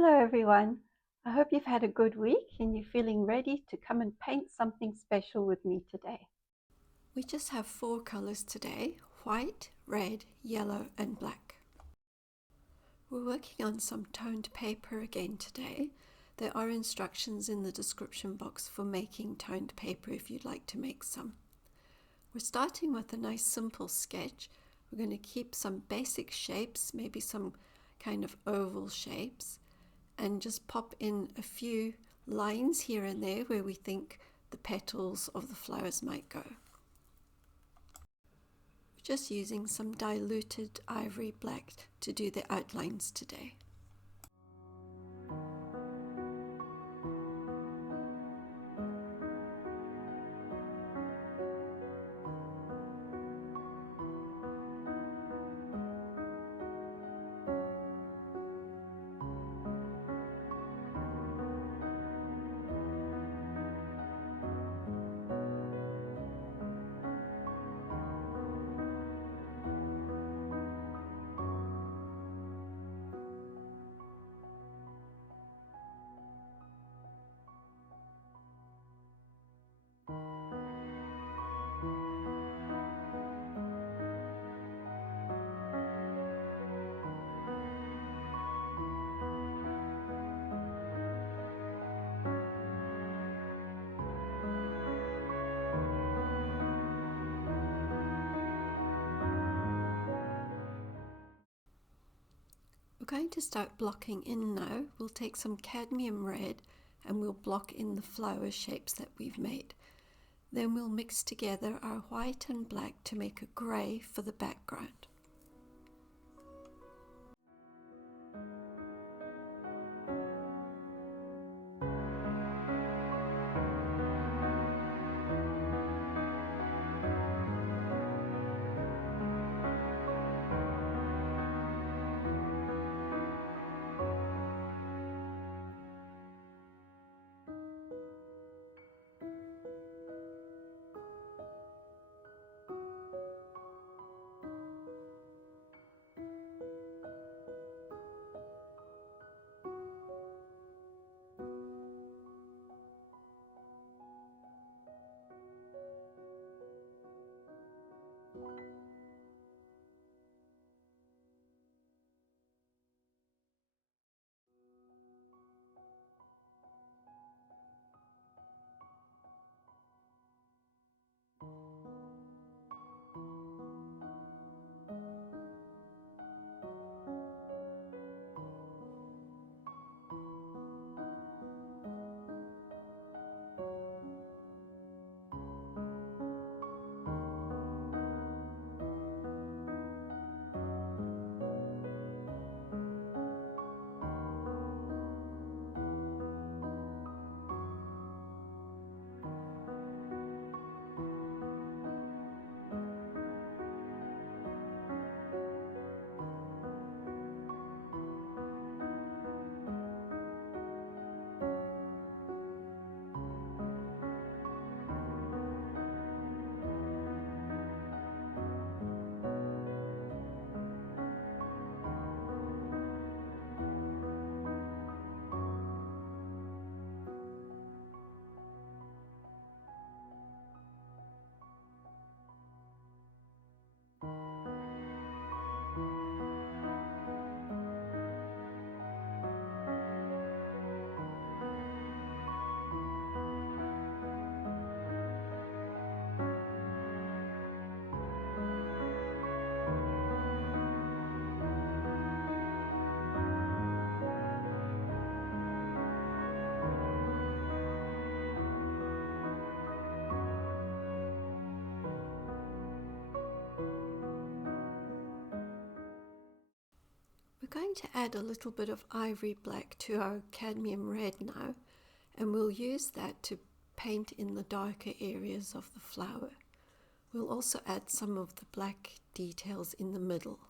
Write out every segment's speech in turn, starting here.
Hello everyone. I hope you've had a good week and you're feeling ready to come and paint something special with me today. We just have 4 colours today: white, red, yellow and black. We're working on some toned paper again today. There are instructions in the description box for making toned paper if you'd like to make some. We're starting with a nice simple sketch. We're going to keep some basic shapes, maybe some kind of oval shapes, and just pop in a few lines here and there where we think the petals of the flowers might go. Just using some diluted ivory black to do the outlines today. We're going to start blocking in now. We'll take some cadmium red and we'll block in the flower shapes that we've made. Then we'll mix together our white and black to make a grey for the background. We're going to add a little bit of ivory black to our cadmium red now, and we'll use that to paint in the darker areas of the flower. We'll also add some of the black details in the middle.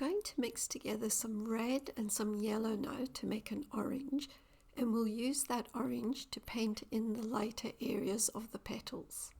going to mix together some red and some yellow now to make an orange, and we'll use that orange to paint in the lighter areas of the petals.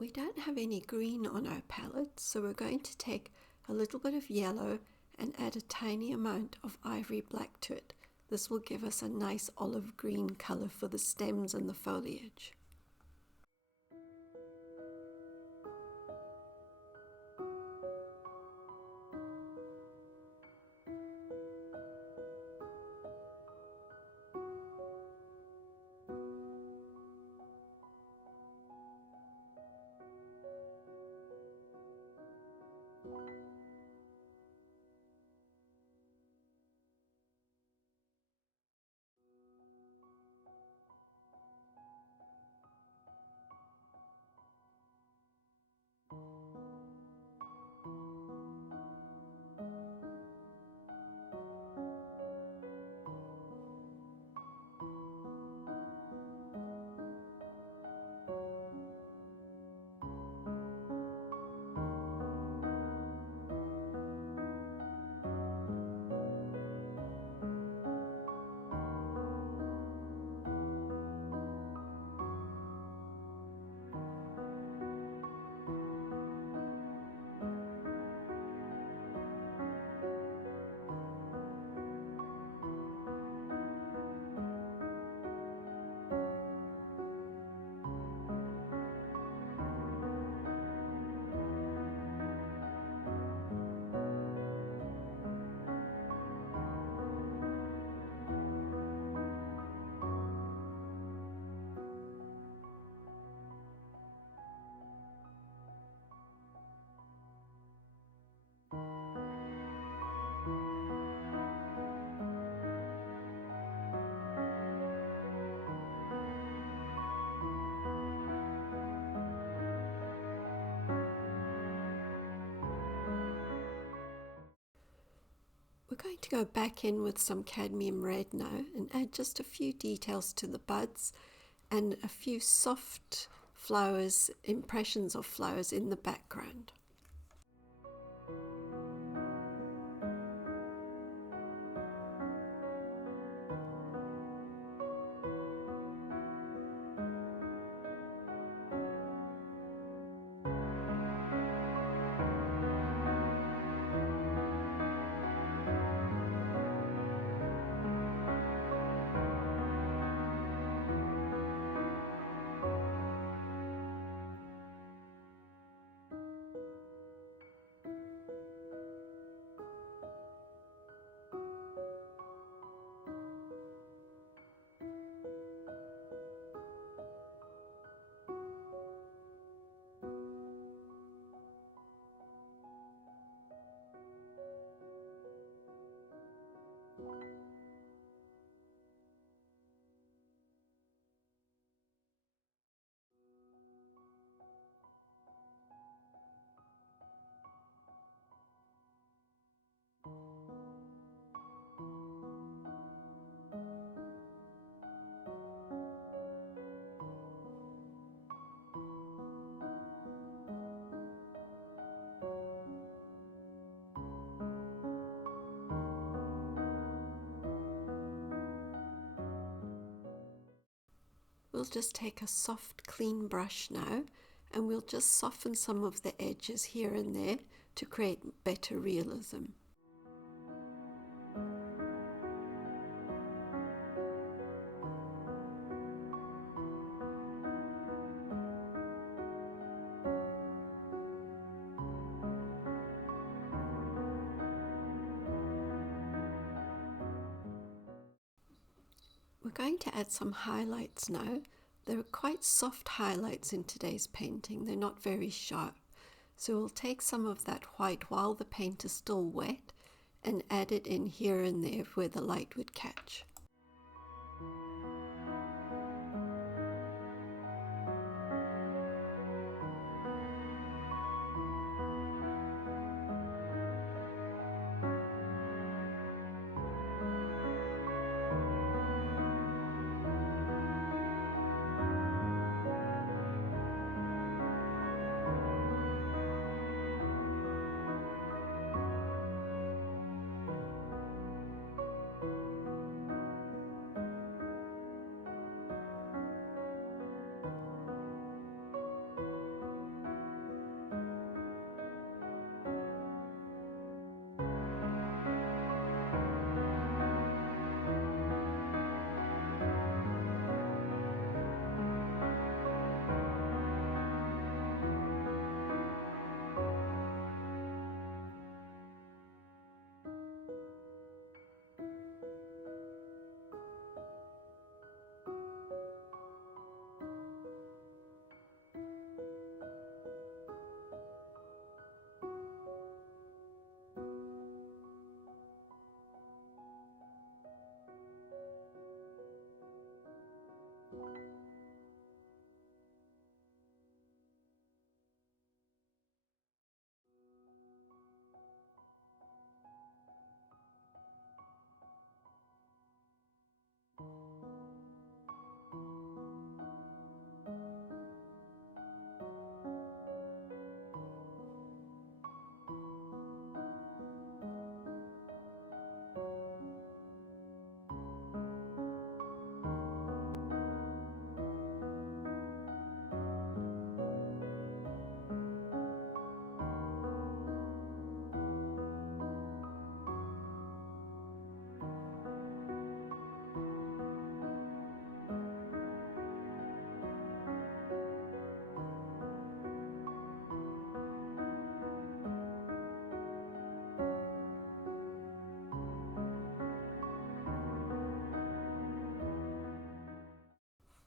We don't have any green on our palette, so we're going to take a little bit of yellow and add a tiny amount of ivory black to it. This will give us a nice olive green colour for the stems and the foliage. We're going to go back in with some cadmium red now and add just a few details to the buds and a few soft flowers, impressions of flowers in the background. We'll just take a soft clean brush now and we'll just soften some of the edges here and there to create better realism. We're going to add some highlights now. There are quite soft highlights in today's painting. They're not very sharp. So we'll take some of that white while the paint is still wet and add it in here and there where the light would catch.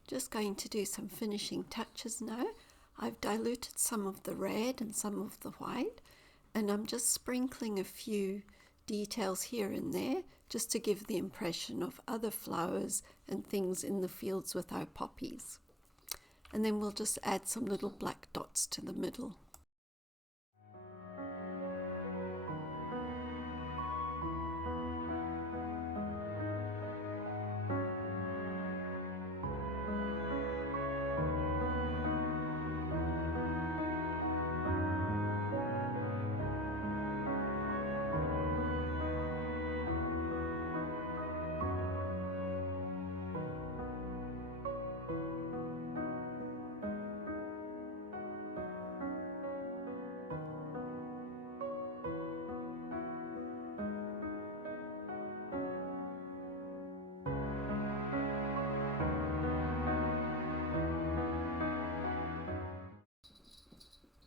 Just going to do some finishing touches now. I've diluted some of the red and some of the white, and I'm just sprinkling a few details here and there just to give the impression of other flowers and things in the fields with our poppies. And then we'll just add some little black dots to the middle.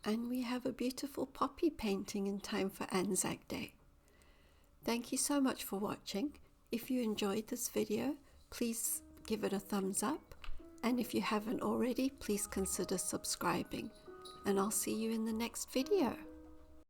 And we have a beautiful poppy painting in time for Anzac Day. Thank you so much for watching. If you enjoyed this video, please give it a thumbs up. And if you haven't already, please consider subscribing. And I'll see you in the next video.